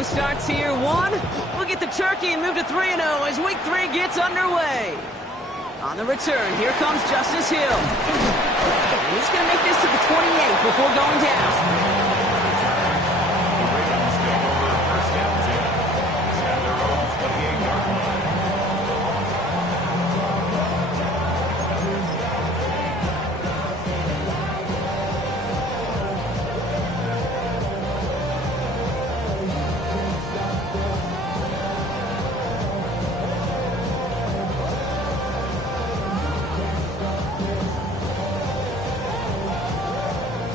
2-0 starts here. One, we'll get the turkey and move to 3-0 as week 3 gets underway. On the return, here comes Justice Hill. And he's going to make this to the 28 before going down.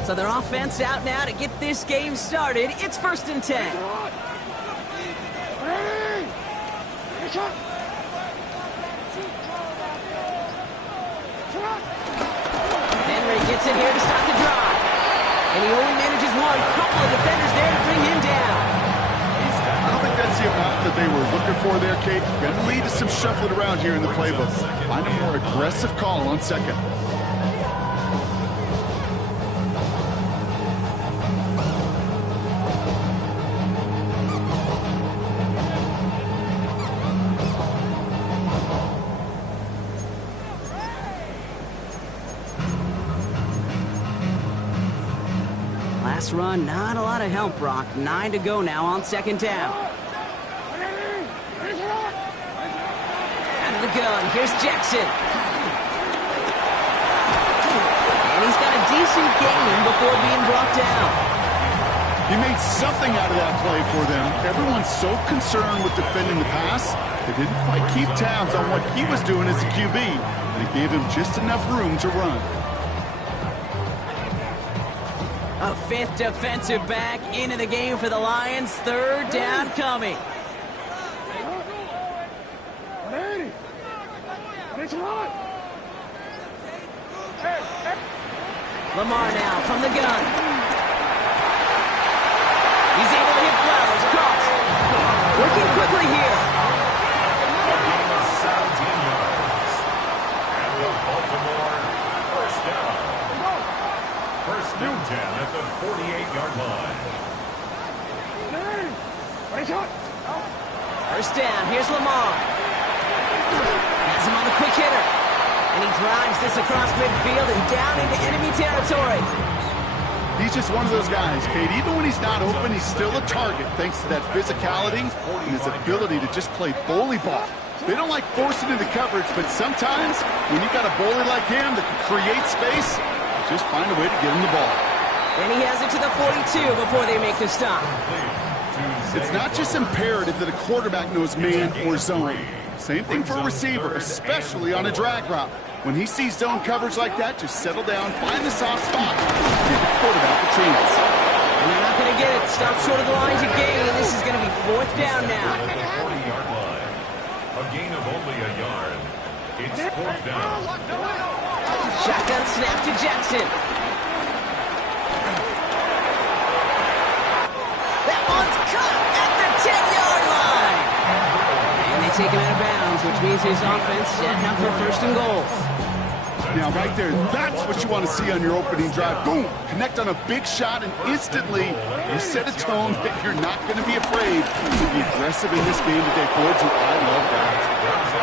So their offense out now to get this game started. It's 1st and 10. Henry gets it here to stop the drive. And he only manages one. Couple of defenders there to bring him down. I don't think that's the amount that they were looking for there, Kate. Going to lead to some shuffling around here in the playbook. Find a more aggressive call on second. Last run, not a lot of help, Brock. 9 to go now on 2nd down. Out of the gun, here's Jackson. And he's got a decent gain before being brought down. He made something out of that play for them. Everyone's so concerned with defending the pass, they didn't quite keep tabs on what he was doing as a QB. They gave him just enough room to run. A 5th defensive back into the game for the Lions. 3rd down coming. Lamar now from the gun. He's able to hit Flowers across. Working quickly here. And the Baltimore 1st down. 1st and 10 at the 48-yard line. 1st down, here's Lamar. Has him on the quick hitter. And he drives this across midfield and down into enemy territory. He's just one of those guys, Kate. Even when he's not open, he's still a target thanks to that physicality and his ability to just play bully ball. They don't like forcing into coverage, but sometimes when you got a bully like him that can create space, just find a way to get him the ball. And he has it to the 42 before they make the stop. It's not just imperative that a quarterback knows man or zone. Same thing for a receiver, especially on a drag route. When he sees zone coverage like that, just settle down, find the soft spot, give the quarterback a chance. And they're not going to get it. Stop short of the lines of gain, and this is going to be 4th down now. 40-yard line. A gain of only a yard. It's 4th down. Shotgun snap to Jackson. That one's cut at the 10-yard line. And they take him out of bounds, which means his offense setting up for 1st and goal. Now, right there, that's what you want to see on your opening drive. Boom! Connect on a big shot, and instantly you set a tone that you're not going to be afraid to be aggressive in this game today, boys. I love that.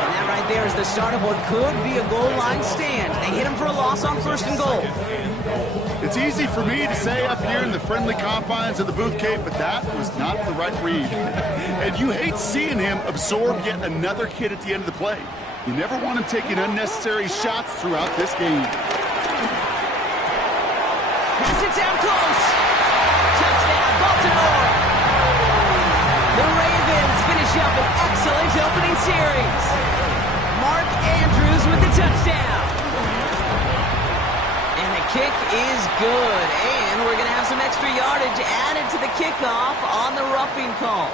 And that right there is the start of what could be a goal line stand. They hit him for a loss on 1st and goal. It's easy for me to say up here in the friendly confines of the booth, Kate, but that was not the right read. And you hate seeing him absorb yet another hit at the end of the play. You never want him taking unnecessary shots throughout this game. Pass it down close. Touchdown, Baltimore. The Ravens finish up an excellent opening series. Mark Andrews with the touchdown. And the kick is good. And we're going to have some extra yardage added to the kickoff on the roughing call.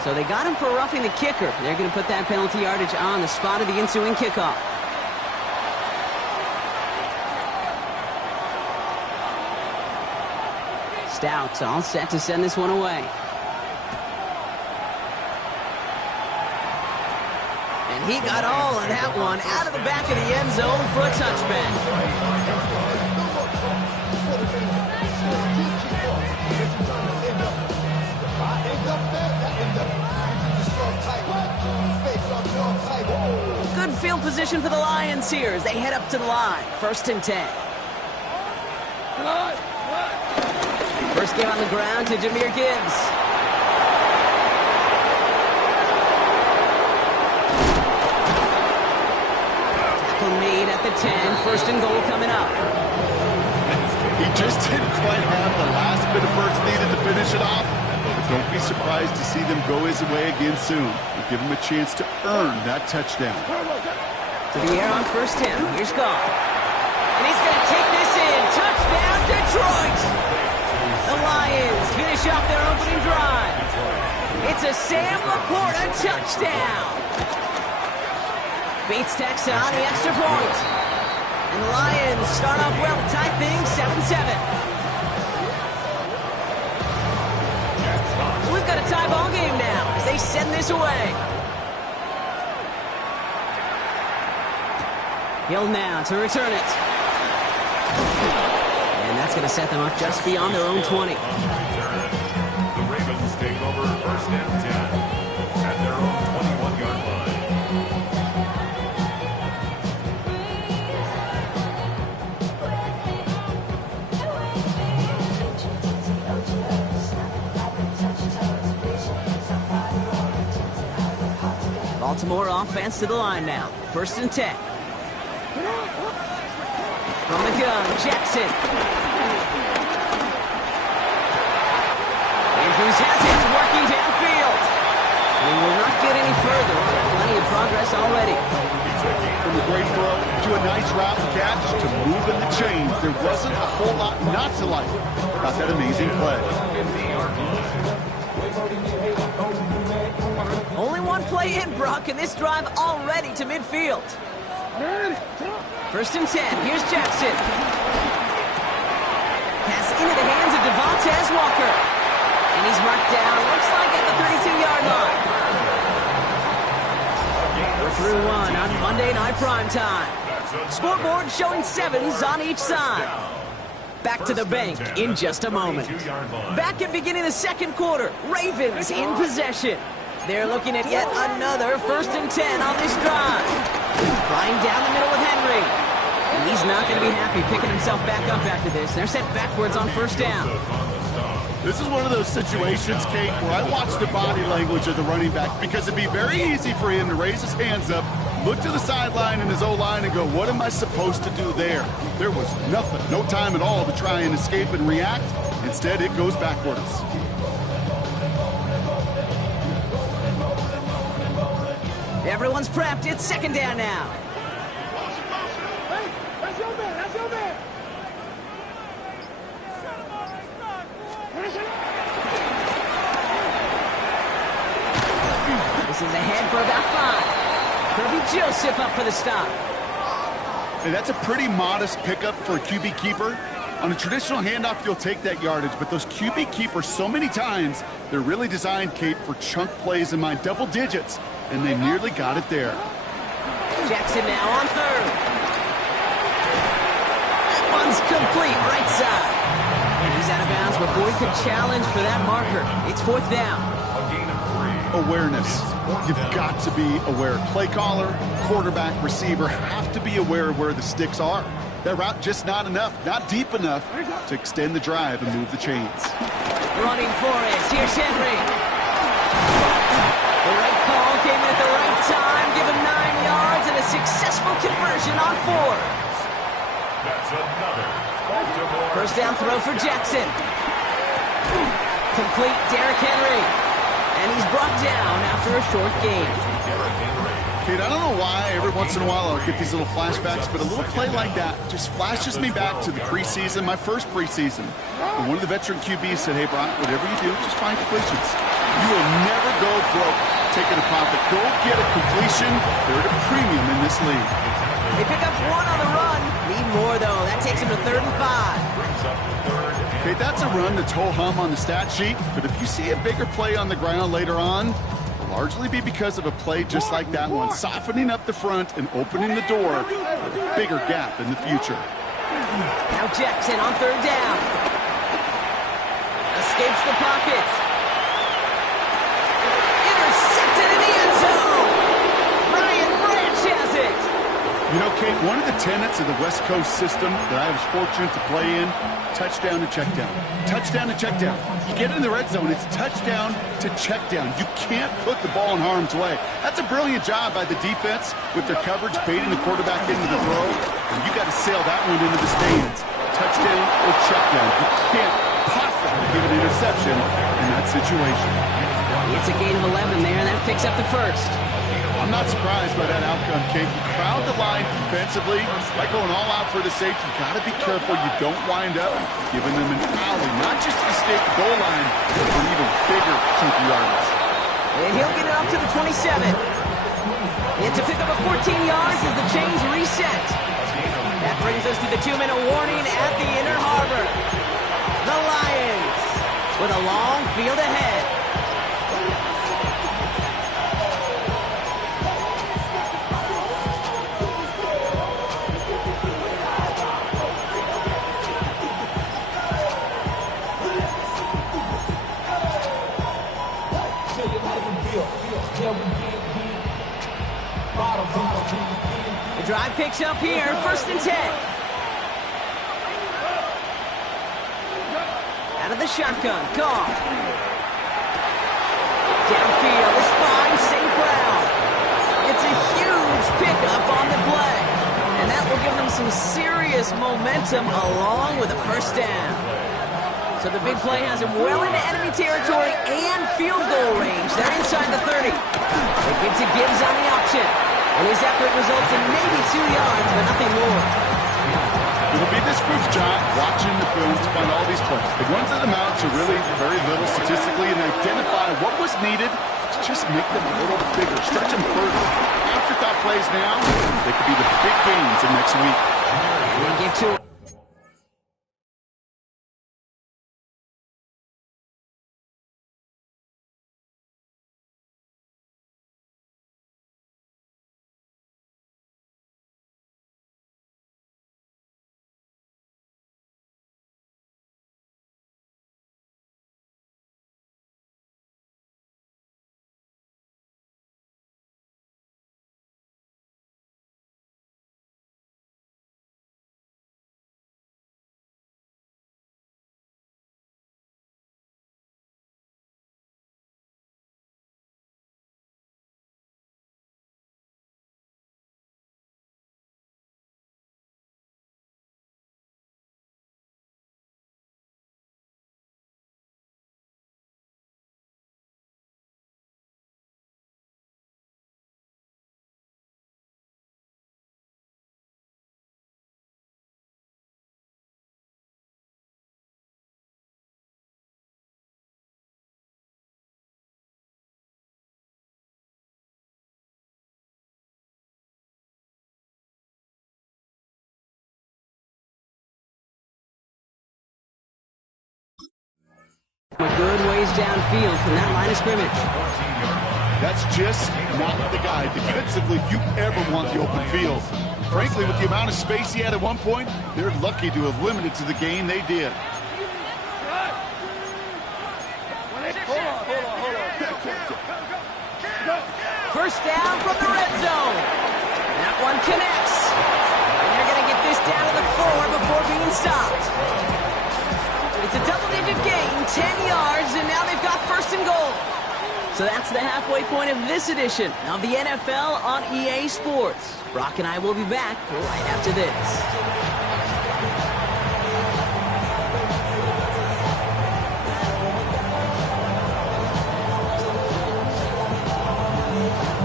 So they got him for roughing the kicker. They're going to put that penalty yardage on the spot of the ensuing kickoff. Stout all set to send this one away. And he got all of that one out of the back of the end zone for a touchback. field position for the Lions here as they head up to the line. 1st and 10. First game on the ground to Jahmyr Gibbs. Tackle made at the 10. 1st and goal coming up. He just didn't quite have the last bit of burst needed to finish it off. But don't be surprised to see them go his way again soon. And give him a chance to earn that touchdown. To the air on 1st down. Here's Goff. And he's going to take this in. Touchdown, Detroit! The Lions finish off their opening drive. It's a Sam Laporta touchdown. Beats Texas on the extra point. And the Lions start off well to tie things 7-7. So we've got a tie ball game now as they send this away. Hill now to return it. And that's going to set them up just beyond their own 20. The Ravens take over 1st and 10 at their own 21-yard line. Baltimore offense to the line now. 1st and 10. From the gun, Jackson. Andrews has it, working downfield. He will not get any further. Plenty of progress already. From a great throw to a nice route catch to moving the chains. There wasn't a whole lot not to like about that amazing play. Only one play in, Brock, and this drive already to midfield. 1st and 10. Here's Jackson. Pass into the hands of Devontae Walker. And he's marked down, looks like at the 32-yard line. We're through one on Monday Night Primetime. Scoreboard showing 7s on each side. Back to the bank in just a moment. Back at beginning of the 2nd quarter. Ravens in possession. They're looking at yet another 1st and 10 on this drive. Flying down the middle with Henry. And he's not going to be happy picking himself back up after this. They're set backwards on 1st down. This is one of those situations, Kate, where I watch the body language of the running back because it'd be very easy for him to raise his hands up, look to the sideline in his O-line and go, what am I supposed to do there? There was nothing, no time at all to try and escape and react. Instead, it goes backwards. Everyone's prepped. It's 2nd down now. This is ahead for about 5. Kirby Joseph up for the stop. And that's a pretty modest pickup for a QB keeper. On a traditional handoff, you'll take that yardage, but those QB keepers, so many times, they're really designed, Kate, for chunk plays in my double digits, and they nearly got it there. Jackson now on 3rd. That one's complete, right side. And he's out of bounds before he could challenge for that marker. It's 4th down. Awareness. You've got to be aware. Play caller, quarterback, receiver have to be aware of where the sticks are. That route just not enough, not deep enough to extend the drive and move the chains. Running for it. Here's Henry. The right call came in at the right time. Give him 9 yards and a successful conversion on 4th. That's another. 1st down throw for Jackson. Complete Derrick Henry. And he's brought down after a short gain. Kate, I don't know why every once in a while I'll get these little flashbacks, but a little play like that just flashes me back to the preseason, my first preseason. And one of the veteran QBs said, hey, Brock, whatever you do, just find completions. You will never go broke taking a profit. Go get a completion. They're at a premium in this league. They pick up 1 on the run. Need more, though. That takes him to 3rd and 5. Okay, that's a run that's ho-hum on the stat sheet, but if you see a bigger play on the ground later on, it'll largely be because of a play just like that one, softening up the front and opening the door for a bigger gap in the future. Now Jackson on 3rd down. Escapes the pocket. Intercepted in the end zone. Brian Branch has it. One of the tenets of the West Coast system that I was fortunate to play in, touchdown to check down. Touchdown to check down. You get in the red zone, it's touchdown to check down. You can't put the ball in harm's way. That's a brilliant job by the defense with their coverage, baiting the quarterback into the throw. And you got to sail that one into the stands. Touchdown or check down. You can't possibly give an interception in that situation. It's a gain of 11 there, and that picks up the first. I'm not surprised by that outcome, Kate. You crowd the line defensively by going all out for the safety. You got to be careful you don't wind up giving them an alley, not just to escape the goal line, but for even bigger chunky yardage. And he'll get it up to the 27. It's a pickup of 14 yards as the chains reset. That brings us to the 2-minute warning at the Inner Harbor. The Lions with a long field ahead. The drive picks up here, 1st and 10. Out of the shotgun, Goff. Downfield is fine, St. Brown. It's a huge pickup on the play. And that will give them some serious momentum along with a 1st down. So the big play has him well into enemy territory and field goal range. They're inside the 30. They give to Gibbs on the option. And his effort results in maybe 2 yards, but nothing more. It'll be this group's job watching the film to find all these plays. They run to them out to really very little statistically and identify what was needed to just make them a little bigger, stretch them further. Afterthought plays now, they could be the big gains in next week. And they give to a good ways downfield from that line of scrimmage. That's just not the guy defensively you ever want the open field. Frankly, with the amount of space he had at one point, they're lucky to have limited to the game they did. First down from the red zone. That one connects. And they're going to get this down to the 4 before being stopped. It's a double-digit gain, 10 yards, and now they've got 1st and goal. So that's the halfway point of this edition of the NFL on EA Sports. Brock and I will be back right after this.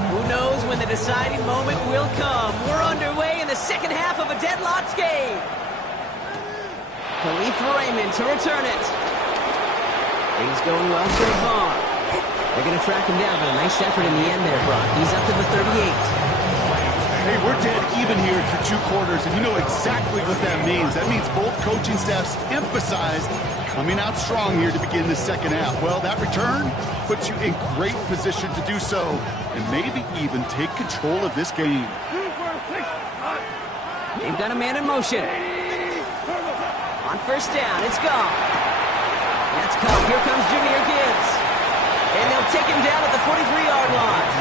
Who knows when the deciding moment will come? We're underway in the second half of a deadlocked game. Khalif Raymond to return it. Things going well so far. They're going to track him down, but a nice effort in the end there, Brock. He's up to the 38. Hey, we're dead even here through 2 quarters, and you know exactly what that means. That means both coaching staffs emphasized coming out strong here to begin the second half. Well, that return puts you in great position to do so, and maybe even take control of this game. They've got a man in motion. On 1st down, it's gone. That's caught. Here comes Jahmyr Gibbs. And they'll take him down at the 43-yard line.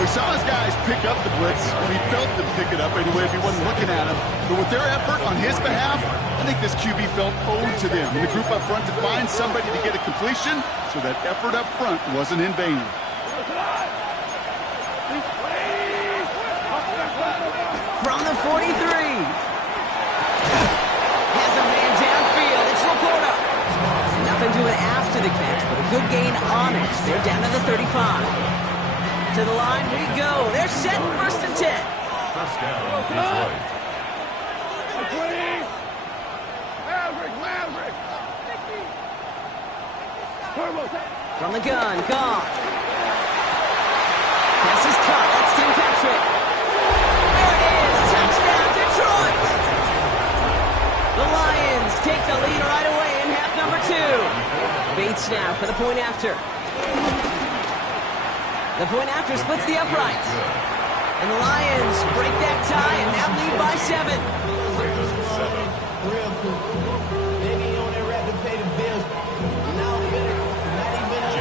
We saw his guys pick up the blitz when he felt them pick it up anyway if he wasn't looking at him. But with their effort on his behalf, I think this QB felt owed to them. And the group up front to find somebody to get a completion, so that effort up front wasn't in vain. From the 43. Has a man downfield. It's Laporta. Nothing doing after the catch, but a good gain on it. They're down to the 35. To the line we go. They're set first and 10. First down, Detroit. From the gun, gone. Pass is cut. That's Tim Patrick. There it is. Touchdown, Detroit. The Lions take the lead right away in half number 2. Bates now for the point after. The point after splits the uprights. And the Lions break that tie and now lead by 7.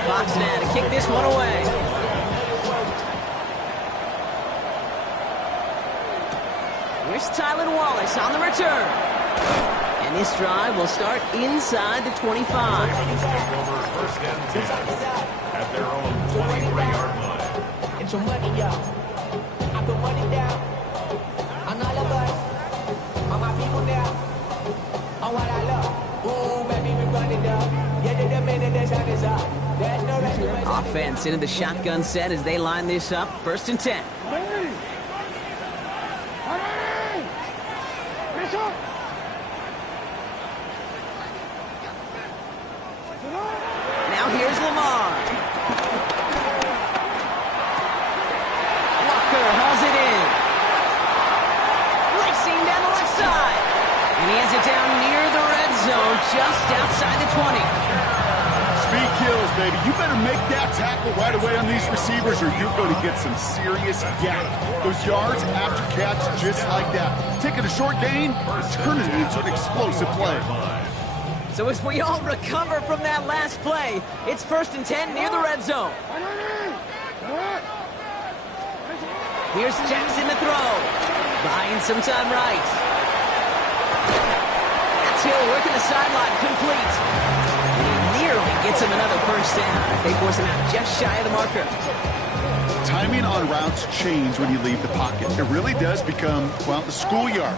Fox now to kick this one away. Here's Tylan Wallace on the return. And this drive will start inside the 25. First and 10 at their own 23-yard line. It's your money, y'all. I put money down on all of us, on my people now, on what I love. Ooh, baby, we run it up. Yeah, the minute the shot is up. There's no restoration. Offense into the shotgun set as they line this up. First and 10. Now here's Lamar. Walker hauls it in. Racing down the left side. And he has it down near the red zone, just outside the 20. Speed kills, baby. You better make that tackle right away on these receivers or you're going to get some serious yak. Those yards after catch just like that. Taking a short gain, turning it into an explosive play. So as we all recover from that last play, it's first and 10 near the red zone. Here's Jackson to throw. Buying some time right. That's Hill working the sideline, complete. And he nearly gets him another first down as they force him out just shy of the marker. Timing on routes change when you leave the pocket. It really does become, well, the schoolyard.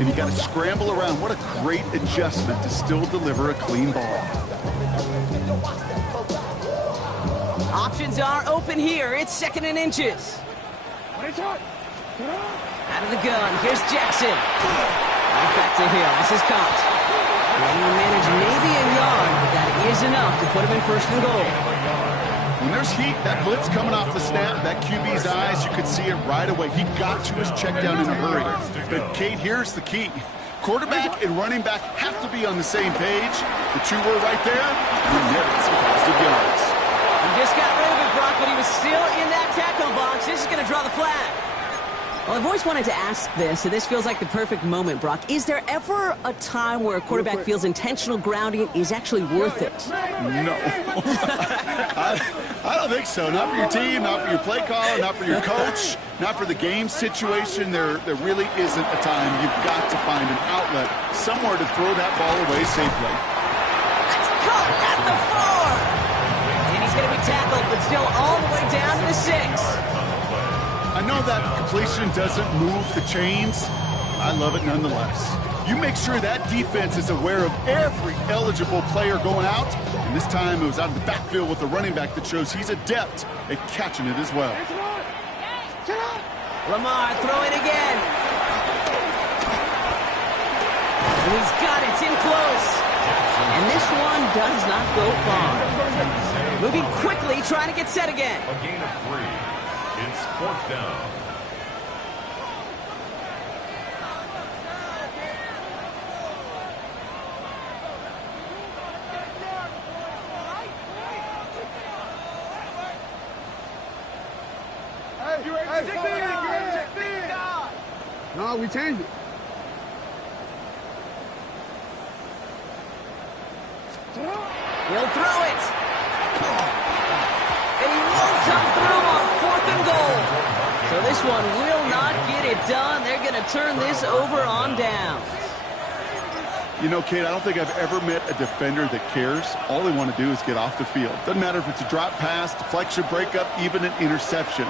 And you got to scramble around. What a great adjustment to still deliver a clean ball. Options are open here. It's second and inches. Out of the gun. Here's Jackson. Right back to Hill. This is caught. And he managed maybe a yard, but that is enough to put him in first and goal. When there's heat, that blitz coming off the snap, that QB's eyes, you could see it right away. He got to his check down in a hurry. But, Kate, here's the key. Quarterback and running back have to be on the same page. The two were right there, and he netted some positive yards. He just got rid of it, Brock, but he was still in that tackle box. This is going to draw the flag. Well, I've always wanted to ask this, and this feels like the perfect moment, Brock. Is there ever a time where a quarterback feels intentional grounding is actually worth it? No. I don't think so. Not for your team, not for your play caller, not for your coach, not for the game situation. There really isn't a time. You've got to find an outlet, somewhere to throw that ball away safely. That's caught at the 4. And he's going to be tackled, but still all the way down to the 6. I know that completion doesn't move the chains. I love it nonetheless. You make sure that defense is aware of every eligible player going out. And this time it was out of the backfield with the running back that shows he's adept at catching it as well. Lamar throwing again. And he's got it. It's in close. And this one does not go far. Moving quickly, trying to get set again. A gain of 3. It's fourth down. No, we changed it. He'll throw it. And he won't come through on 4th and goal. So this one will not get it done. They're going to turn this over on down. You know, Kate, I don't think I've ever met a defender that cares. All they want to do is get off the field. Doesn't matter if it's a drop pass, deflection, breakup, even an interception.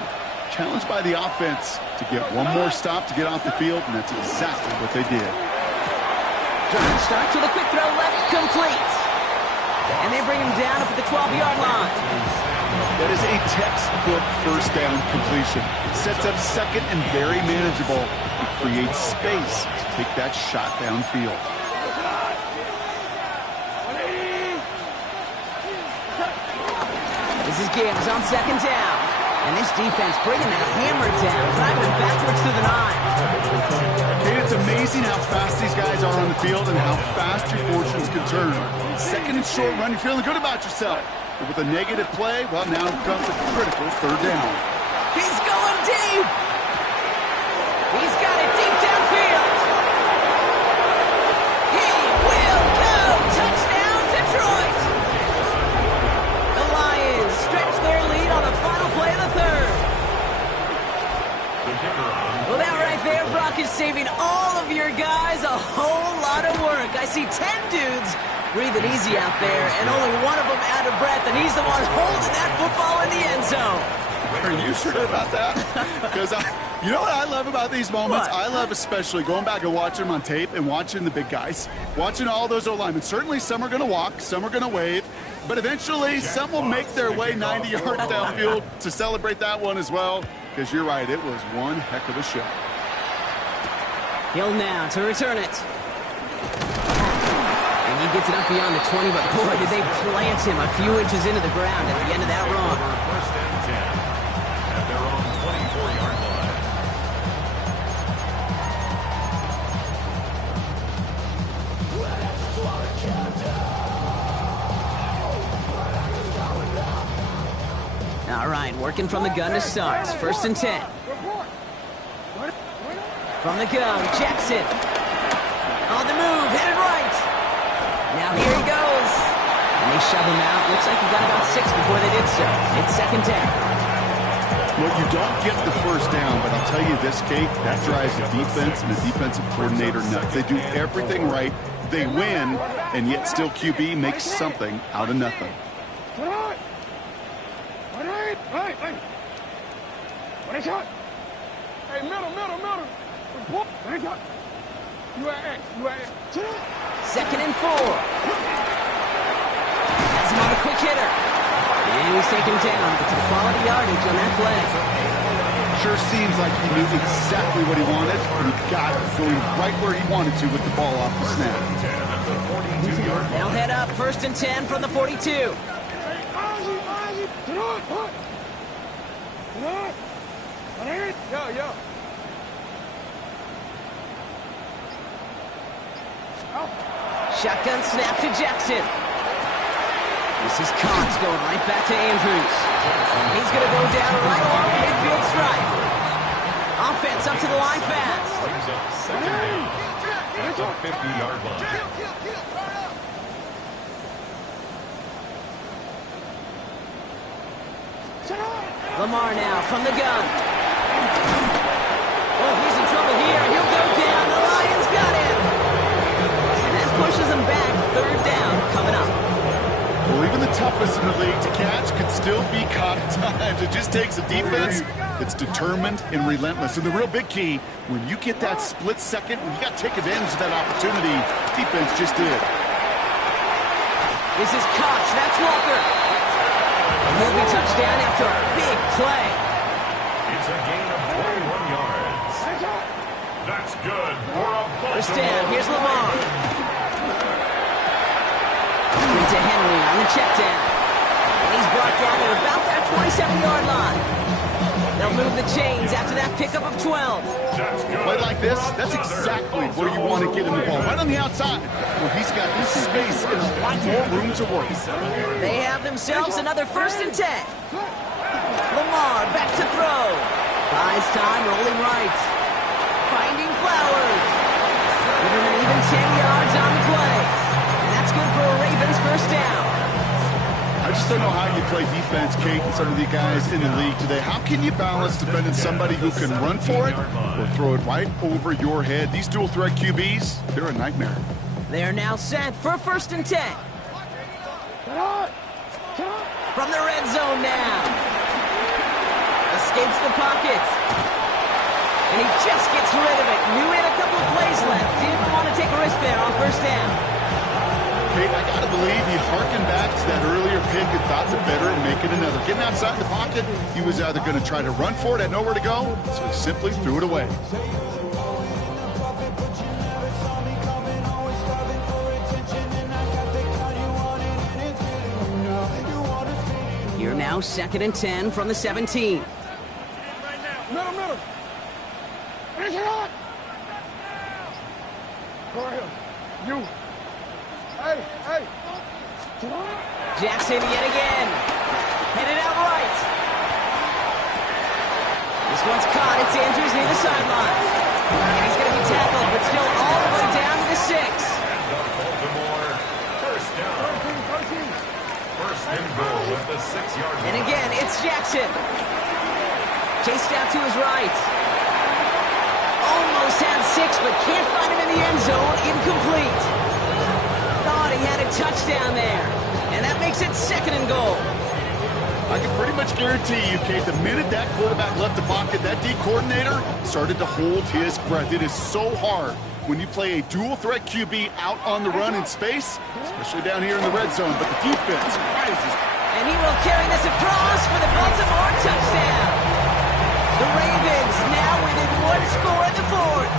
Challenged by the offense to get one more stop to get off the field, and that's exactly what they did. Turn starts with a quick throw left, complete. And they bring him down up at the 12-yard line. That is a textbook first down completion. Sets up second and very manageable. It creates space to take that shot downfield. This is Gibbs on second down. And this defense bringing that hammer down, driving him backwards through the 9. Kate, it's amazing how fast these guys are on the field and how fast your fortunes can turn. Second and short run, you're feeling good about yourself. But with a negative play, well, now comes a critical third down. He's going deep. He's got it deep downfield. He will go. Touchdown, Detroit. The Lions stretch their lead on the final play of the third. Well, that right there, Brock, is saving all of your guys a whole lot of work. I see 10 dudes breathing easy out there, and only one of them out of breath, and he's the one holding that football in the end zone. Are you sure about that? Because you know what I love about these moments? What? I love especially going back and watching them on tape and watching the big guys. Watching all those O-linemen. Certainly some are going to walk, some are going to wave, but eventually some will make their way 90 yards downfield to celebrate that one as well. Because you're right, it was one heck of a show. Hill now to return it. And he gets it up beyond the 20, but boy, did they plant him a few inches into the ground at the end of that run. First and 10 at their own 24-yard line. All right, working from the gun to start. First and 10. From the gun, Jackson. On the move, headed right. Now here he goes. And they shove him out. Looks like he got about 6 before they did so. It's second down. Well, you don't get the first down, but I'll tell you this, Kate, that drives the defense and the defensive coordinator nuts. They do everything right. They win, and yet still QB makes something out of nothing. Hey, middle. You at X. Second and 4. Has him on a quick hitter. And he's taken down. Gets a quality yardage on that play. Sure seems like he knew exactly what he wanted, and he got it going right where he wanted to with the ball off the snap. They'll head up first and 10 from the 42. Yo. Shotgun snap to Jackson. This is Cox going right back to Andrews. He's going to go down right along the midfield stripe. Offense up to the line fast. Brings up second down at the 50-yard line. Lamar now from the gun. Oh, he's in trouble here. He'll go down. The Lions got him. And that pushes him back. Third down coming up. Well, even the toughest in the league to catch could still be caught at times. It just takes a defense that's determined and relentless. And the real big key, when you get that split second, when you got to take advantage of that opportunity, defense just did. This is Cox. That's Walker. And he'll be touchdown after a big play. It's a gain of 41 yards. That's good for a First down. Here's Lamar. Into Henry on the check down. And he's brought down at about that 27-yard line. They'll move the chains after that pickup of 12. Play like this, that's exactly where you want to get him the ball. Right on the outside, where he's got the space and a lot more room to work. They have themselves another first and 10. Lamar back to throw. Buys time, rolling right. Finding Flowers. Give him an even 10 yards on the play. And that's good for a Ravens first down. I just don't know how you play defense, Kate, and some of the guys in the league today. How can you balance defending somebody who can run for it or throw it right over your head? These dual threat QBs, they're a nightmare. They're now set for 1st and 10. From the red zone now. Escapes the pocket. And he just gets rid of it. Knew he had a couple of plays left. Didn't want to take a risk there on 1st down. Kate, I got to believe he harkened back to that earlier pick and thought the better and make it another. Getting outside the pocket, he was either going to try to run for it, had nowhere to go, so he simply threw it away. Here now, 2nd and 10 from the 17. Middle. Finish it on. Go ahead. You. Hey. Jackson yet again. Headed out right. This one's caught. It's Andrews near the sideline. And he's going to be tackled, but still all the way down to the 6. Baltimore, 1st down. 1st and goal at the 6-yard line. And again, it's Jackson. Chased out to his right. Almost had 6, but can't find him in the end zone. Incomplete. Thought he had a touchdown there. And that makes it 2nd and goal. I can pretty much guarantee you, Kate, the minute that quarterback left the pocket, that D coordinator started to hold his breath. It is so hard when you play a dual threat QB out on the run in space, especially down here in the red zone, but the defense rises. And he will carry this across for the Baltimore touchdown. The Ravens now within 1 score in the 4th.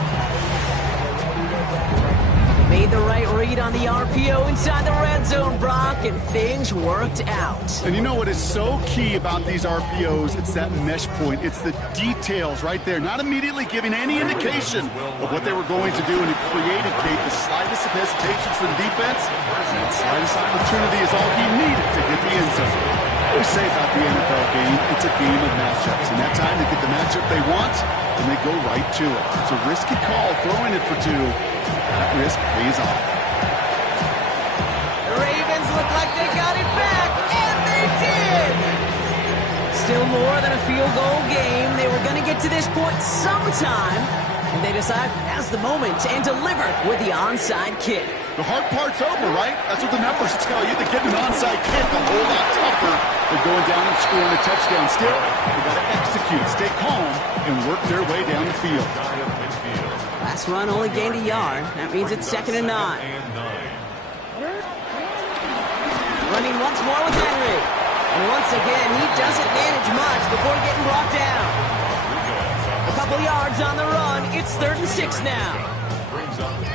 Made the right read on the RPO inside the red zone, Brock, and things worked out. And you know what is so key about these RPOs? It's that mesh point. It's the details right there, not immediately giving any indication of what they were going to do, and it created, Kate, the slightest of hesitations for the defense. And that slightest opportunity is all he needed to hit the end zone. What we say about the NFL game, it's a game of matchups, and that time they get the matchup they want, and they go right to it. It's a risky call, throwing it for 2. That risk pays off. The Ravens look like they got it back, and they did! Still more than a field goal game. They were going to get to this point sometime, and they decided now's the moment and delivered with the onside kick. The hard part's over, right? That's what the numbers tell you. They're getting an onside kick a whole lot tougher than going down and scoring a touchdown. Still, they got to execute, stay calm, and work their way down the field. Last run only gained a yard. That means it's 2nd and 9. Running once more with Henry. And once again, he doesn't manage much before getting brought down. A couple yards on the run. It's 3rd and 6 now.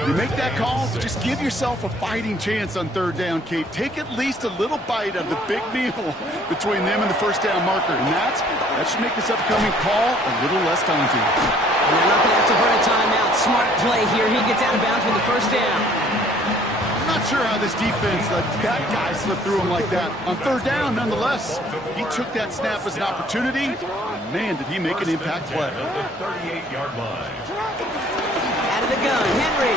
You make that call to just give yourself a fighting chance on 3rd down, Kate. Take at least a little bite of the big meal between them and the 1st down marker. And that should make this upcoming call a little less daunting. And they're not going to have to burn a timeout. Smart play here. He gets out of bounds with the 1st down. I'm not sure how this defense let that guy slip through him like that. On 3rd down, nonetheless, he took that snap as an opportunity. And man, did he make an impact play. The 38-yard line. Out of the gun, Henry.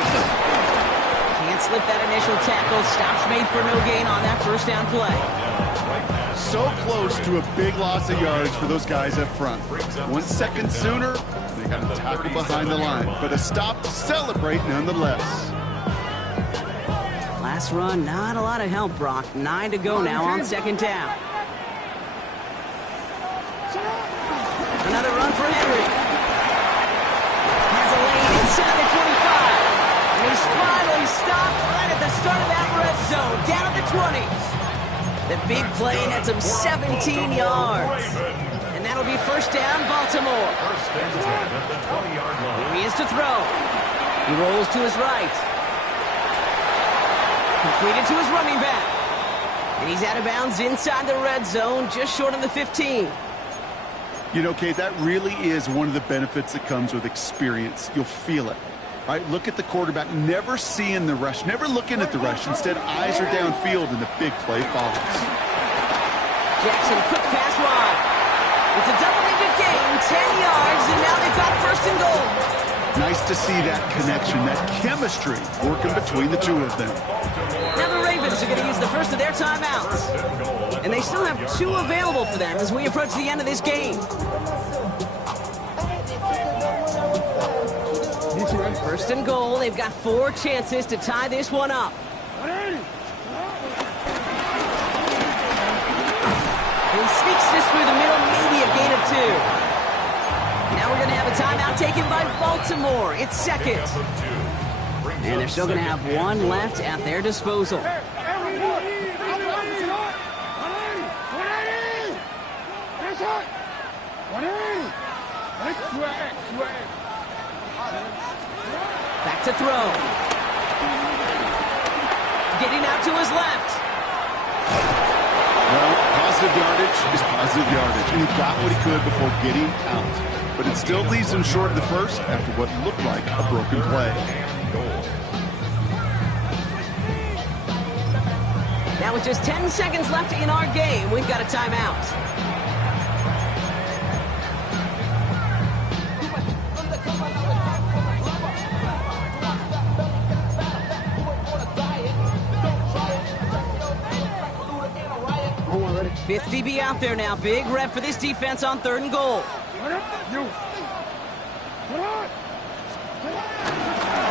Can't slip that initial tackle. Stops made for no gain on that 1st down play. So close to a big loss of yards for those guys up front. 1 second sooner, they got a tackle behind the line. But a stop to celebrate nonetheless. Last run, not a lot of help, Brock. 9 to go now on 2nd down. Another run for Henry. Has a lane inside the 25. And he's finally stopped right at the start of that red zone. Down at the 20. The big play nets him 17 yards. And that'll be 1st down, Baltimore. 1st and 10 at the 20-yard line. Here he is to throw. He rolls to his right. Completed to his running back. And he's out of bounds inside the red zone, just short of the 15. You know, Kate, that really is one of the benefits that comes with experience. You'll feel it. Right, look at the quarterback, never seeing the rush, never looking at the rush. Instead, eyes are downfield, and the big play follows. Jackson, quick pass wide. It's a double-digit gain, 10 yards, and now they've got 1st and goal. Nice to see that connection, that chemistry working between the two of them. Now the Ravens are going to use the first of their timeouts. And they still have 2 available for them as we approach the end of this game. First and goal, they've got 4 chances to tie this one up. He sneaks this through the middle, maybe a gain of 2. Now we're going to have a timeout taken by Baltimore. It's second. And they're still going to have 1 left at their disposal. Back to throw. Getting out to his left. Well, positive yardage is positive yardage, and he got what he could before getting out. But it still leaves him short of the first after what looked like a broken play. Now with just 10 seconds left in our game, we've got a timeout. Fifth DB out there now. Big rep for this defense on 3rd and goal.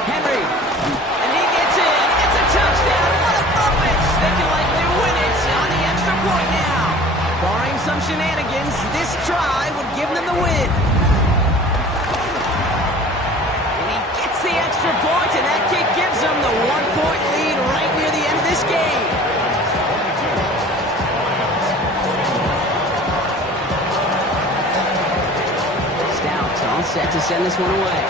Henry. And he gets in. It's a touchdown. What a moment. They can likely win it on the extra point now. Barring some shenanigans, this try would give them the win. And he gets the extra point, and that kick gives them the 1-point lead right near the end of this game. All set to send this one away.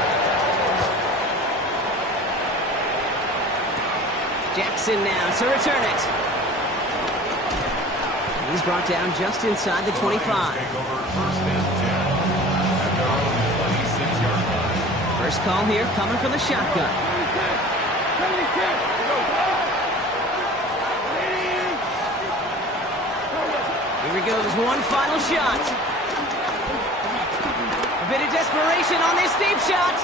Jackson now to return it. He's brought down just inside the 25. First call here coming from the shotgun. Here he goes, one final shot. A bit of desperation on this deep shot.